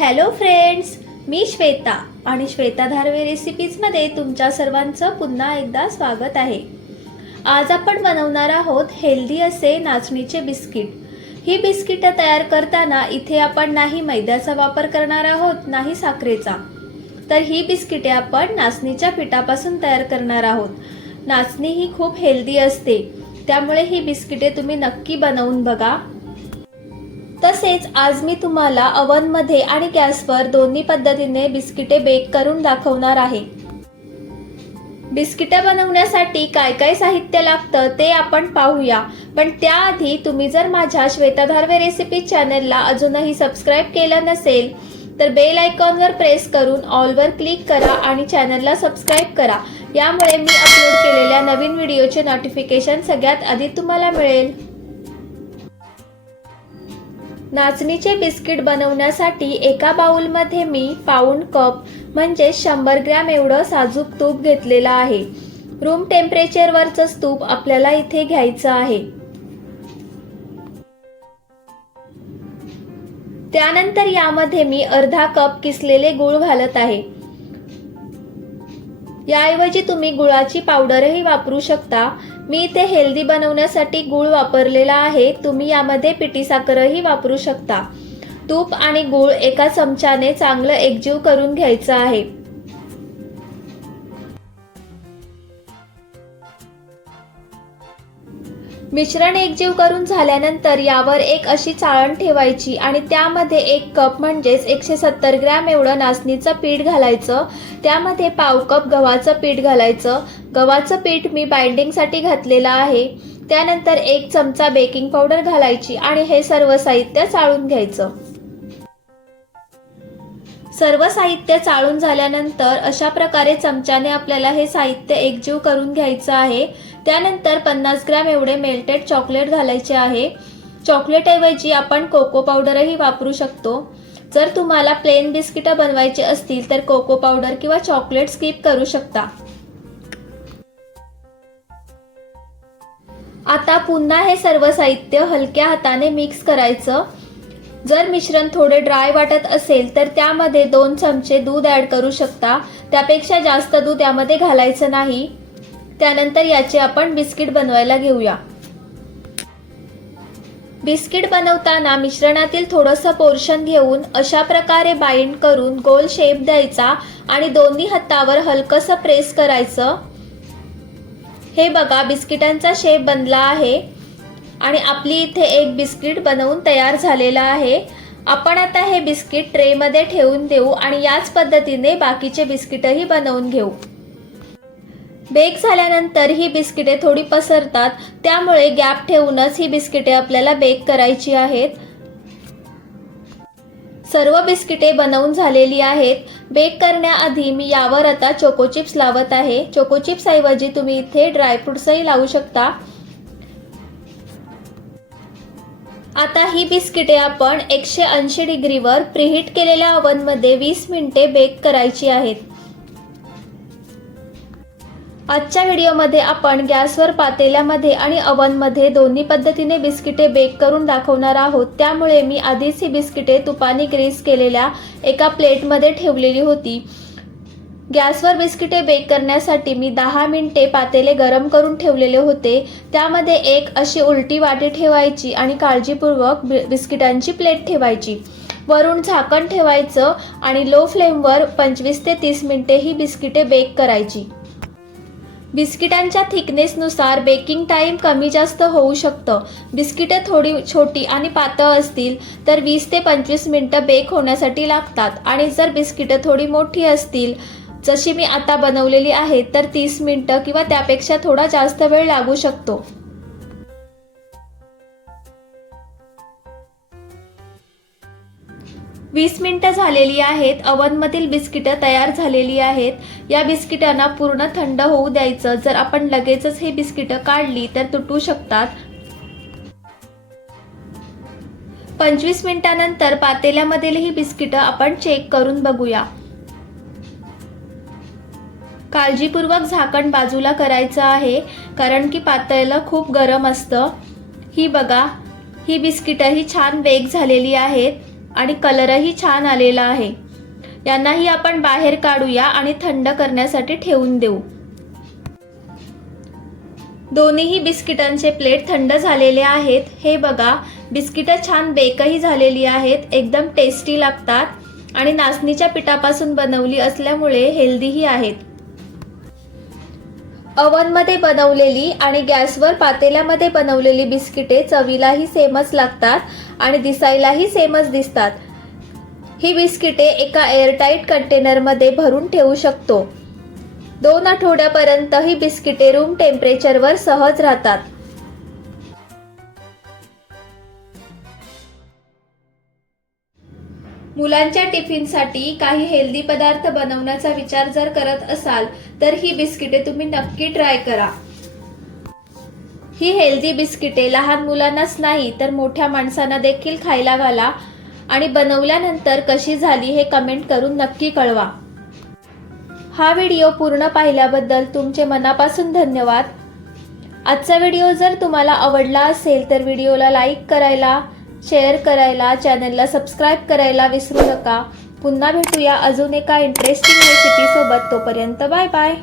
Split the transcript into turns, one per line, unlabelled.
Hello friends मी श्वेता आणि श्वेता धारवे रेसिपीजमध्ये तुमच्या सर्वांचं पुन्हा एकदा स्वागत आहे. आज आपण बनवणार आहोत हेल्दी असे नाचणीचे बिस्किट. ही बिस्किटं तयार करताना इथे आपण नाही मैद्याचा वापर करणार आहोत नाही साखरेचा. तर ही बिस्किटे आपण नाचणीच्या पिठापासून तयार करणार आहोत. नाचणी ही खूप हेल्दी असते. त्यामुळे ही बिस्किटे तुम्ही नक्की बनवून बघा. तसेच आज मी तुम्हाला अवनमध्ये आणि गॅसवर दोन्ही पद्धतीने बिस्किटे बेक करून दाखवणार आहे. बिस्किटं बनवण्यासाठी काय काय साहित्य लागतं ते आपण पाहूया. पण त्याआधी तुम्ही जर माझ्या श्वेता धारवे रेसिपी चॅनलला अजूनही सबस्क्राईब केलं नसेल तर बेल आयकॉनवर प्रेस करून ऑलवर क्लिक करा आणि चॅनलला सबस्क्राईब करा. यामुळे मी अपलोड केलेल्या नवीन व्हिडिओचे नोटिफिकेशन सगळ्यात आधी तुम्हाला मिळेल. नाचणीचे बिस्किट बनवण्यासाठी एका बाऊलमध्ये मी पाऊंड कप म्हणजे शंभर ग्रॅम एवढं साजूक तूप घेतलेलं आहे. रूम टेम्परेचरवरच तूप आपल्याला इथे घ्यायचं आहे. त्यानंतर यामध्ये मी अर्धा कप किसलेले गुळ घालत आहे. याऐवजी तुम्ही गुळाची पावडरही वापरू शकता. मी इथे हेल्दी बनवण्यासाठी गूळ वापरलेला आहे. तुम्ही यामध्ये पिठी साखरही वापरू शकता. तूप आणि गूळ एका चमच्याने चांगलं एकजीव करून घ्यायचं आहे. मिश्रण एकजीव करून झाल्यानंतर यावर एक अशी चाळण ठेवायची आणि त्यामध्ये एक कप म्हणजेच एकशे सत्तर ग्रॅम एवढं नाचणीचं पीठ घालायचं. त्यामध्ये पाव कप गव्हाचं पीठ घालायचं. गव्हाचं पीठ मी बाइंडिंगसाठी घातलेलं आहे. त्यानंतर एक चमचा बेकिंग पावडर घालायची आणि हे सर्व साहित्य चाळून घ्यायचं. सर्व साहित्य चाळून झाल्यानंतर अशा प्रकारे चमच्याने आपल्याला हे साहित्य एकजीव करून घ्यायचं आहे. त्यानंतर पन्नास ग्रॅम एवढे मेल्टेड चॉकलेट घालायचे आहे. चॉकलेट ऐवजी आपण कोको पावडरही वापरू शकतो. जर तुम्हाला प्लेन बिस्किटं बनवायची असतील तर कोको पावडर किंवा चॉकलेट स्किप करू शकता. आता पुन्हा हे सर्व साहित्य हलक्या हाताने मिक्स करायचं. जर मिश्रण थोडे ड्राय वाटत असेल तर त्यामध्ये दोन चमचे दूध ॲड करू शकता. त्यापेक्षा जास्त दूध यामध्ये घालायचं नाही. त्यानंतर याचे आपण बिस्किट बनवायला घेऊया. बिस्किट बनवताना मिश्रणातील थोडंसं पोर्शन घेऊन अशा प्रकारे बाइंड करून गोल शेप द्यायचा आणि दोन्ही हातावर हलकंसं प्रेस करायचं. हे बघा बिस्किटांचा शेप बनला आहे आणि आपली इथे एक बिस्किट बनवून तयार झालेला आहे. आपण आता हे बिस्किट ट्रेमध्ये ठेवून देऊ आणि याच पद्धतीने बाकीचे बिस्किटही बनवून घेऊ. बेक झाल्यानंतर ही बिस्किटे थोडी पसरतात त्यामुळे गॅप ठेवूनच ही बिस्किटे आपल्याला बेक करायची आहेत. सर्व बिस्किटे बनवून झालेली आहेत. बेक करण्याआधी मी यावर आता चोको चिप्स लावत आहे. चोको चिप्सऐवजी तुम्ही इथे ड्रायफ्रुट्सही लावू शकता. आता ही बिस्किटे आपण एकशे ऐंशी डिग्रीवर प्रिहीट केलेल्या ओव्हनमध्ये वीस मिनिटे बेक करायची आहेत. आजच्या व्हिडिओमध्ये आपण गॅसवर पातेल्यामध्ये आणि अवनमध्ये दोन्ही पद्धतीने बिस्किटे बेक करून दाखवणार आहोत. त्यामुळे मी आधीच ही बिस्किटे तुपाने ग्रीस केलेल्या एका प्लेटमध्ये ठेवलेली होती. गॅसवर बिस्किटे बेक करण्यासाठी मी दहा मिनटे पातेले गरम करून ठेवलेले होते. त्यामध्ये एक अशी उलटी वाटी ठेवायची आणि काळजीपूर्वक बि बिस्किटांची प्लेट ठेवायची. वरून झाकण ठेवायचं आणि लो फ्लेमवर पंचवीस ते तीस मिनटे ही बिस्किटे बेक करायची. बिस्किटांच्या थिकनेसनुसार बेकिंग टाईम कमी जास्त होऊ शकतं. बिस्किटे थोडी छोटी आणि पातळ असतील तर वीस ते पंचवीस मिनटं बेक होण्यासाठी लागतात. आणि जर बिस्किटं थोडी मोठी असतील जशी मी आता बनवलेली आहे तर तीस मिनटं किंवा त्यापेक्षा थोडा जास्त वेळ लागू शकतो. वीस मिनटं झालेली आहेत. अवनमधील बिस्किटं तयार झालेली आहेत. या बिस्किटांना पूर्ण थंड होऊ द्यायचं. जर आपण लगेचच हे बिस्किटं काढली तर तुटू शकतात. पंचवीस मिनिटानंतर पातेल्यामधील ही बिस्किटं आपण चेक करून बघूया. काळजीपूर्वक झाकण बाजूला करायचं आहे कारण की पातेलं खूप गरम असतं. ही बघा ही बिस्किटं ही छान बेक झालेली आहेत. आणि कलरही छान आलेला आहे. यांनाही आपण बाहेर काढूया आणि थंड करण्यासाठी ठेवून देऊ. दोन्हीही बिस्किटांचे प्लेट थंड झालेले आहेत. हे बघा बिस्किटं छान बेकही झालेली आहेत एकदम टेस्टी लागतात आणि नाचणीच्या पिठापासून बनवली असल्यामुळे हेल्दीही आहेत. अवनमध्ये बनवलेली आणि गॅसवर पातेल्यामध्ये बनवलेली बिस्किटे चवीलाही सेमच लागतात आणि दिसायलाही सेमच दिसतात. ही बिस्किटे एका एअरटाईट कंटेनरमध्ये भरून ठेवू शकतो. दोन आठवड्यापर्यंत ही बिस्किटे रूम टेम्परेचरवर सहज राहतात. मुलांच्या टिफिनसाठी काही हेल्दी पदार्थ बनवण्याचा विचार जर करत असाल तर ही बिस्किटे तुम्ही नक्की ट्राय करा. ही हेल्दी बिस्किटे लहान मुलांनाच नाही तर मोठ्या माणसांना देखील खायला घाला आणि बनवल्यानंतर कशी झाली हे कमेंट करून नक्की कळवा. हा व्हिडिओ पूर्ण पाहिल्याबद्दल तुमचे मनापासून धन्यवाद. आजचा व्हिडिओ जर तुम्हाला आवडला असेल तर व्हिडिओला लाईक करायला शेअर करायला चॅनलला सबस्क्राईब करायला विसरू नका. पुन्हा भेटूया अजून एका इंटरेस्टिंग रेसिपीसोबत तोपर्यंत बाय बाय.